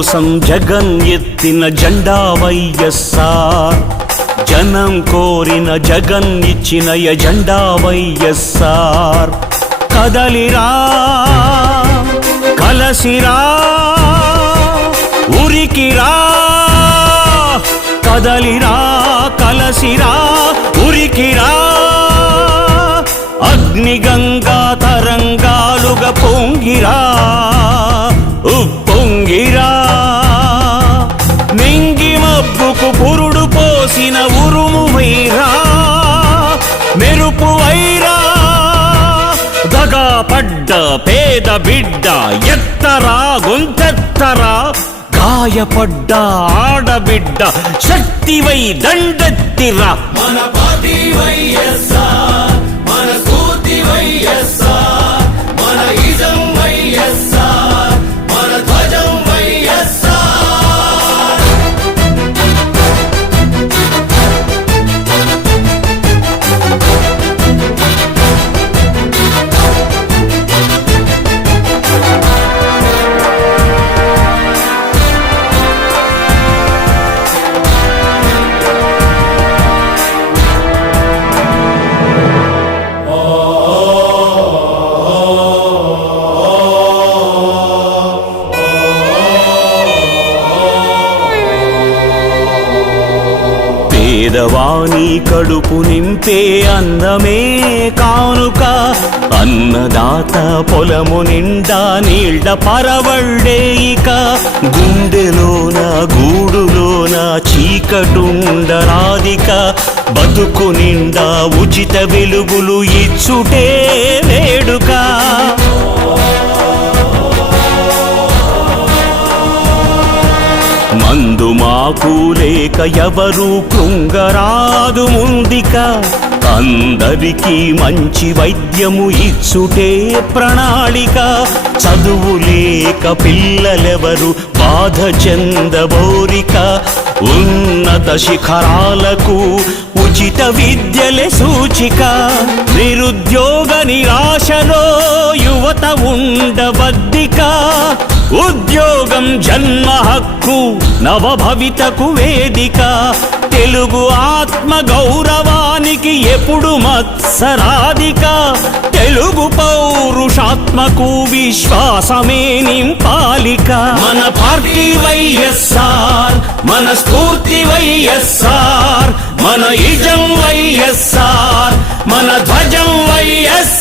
కోసం జగన్ ఎత్తిన జెండా వైఎస్ఆర్, జనం కోరిన జగన్ ఇచ్చిన ఎజెండా వైఎస్ఆర్. కదలిరా కలసిరా ఉరికిరా, కదలిరా కలసిరా ఉరికిరా, అగ్నిగంగా తరంగాలుగా పొంగిరా ఉప్పొంగిరా. మింగి మబ్బుకు పురుడు పోసిన ఉరుము వైరా, మెరుపు వైరా, దగా పడ్డ పేద బిడ్డ ఎత్తరా గొంతెత్తరా, గాయపడ్డ ఆడబిడ్డ శక్తివై దండెత్తిరా. మన పార్టీ వైఎస్ఆర్, మన స్ఫూర్తి వైఎస్ఆర్, మన ఇజం వైఎస్ఆర్, మన ధ్వజం వైఎస్ఆర్. పేదవాని కడుపు నింపే అన్నమే కానుక, అన్నదాత పొలము నిండా నీళ్ల పరవళ్ళే ఇక. గుండెలోన గూడులోన చీకటుండరాదిక, బతుకు నిండా ఉచిత వెలుగులు ఇచ్చుటే వేడుక. మందు మాకు లేక ఎవరు కృంగరాదు ముందిక, అందరికీ మంచి వైద్యము ఇచ్చుటే ప్రణాళిక. చదువు లేక పిల్లలెవరు బాధ చెందబోరిక, ఉన్నత శిఖరాలకు ఉచిత విద్యలే సూచిక. నిరుద్యోగ నిరాశలో యువత ఉండబద్దిక, ఉద్యోగం జన్మ హక్కు నవభవితకు వేదిక. తెలుగు ఆత్మ గౌరవానికి ఎప్పుడు మత్సరాధిక, తెలుగు పౌరుషాత్మకు విశ్వాసమే నింపాలిక. మన పార్టీ వైఎస్ఆర్, మన స్ఫూర్తి వైఎస్ఆర్, మన ఇజం వైఎస్ఆర్, మన ధ్వజం వైఎస్ఆర్.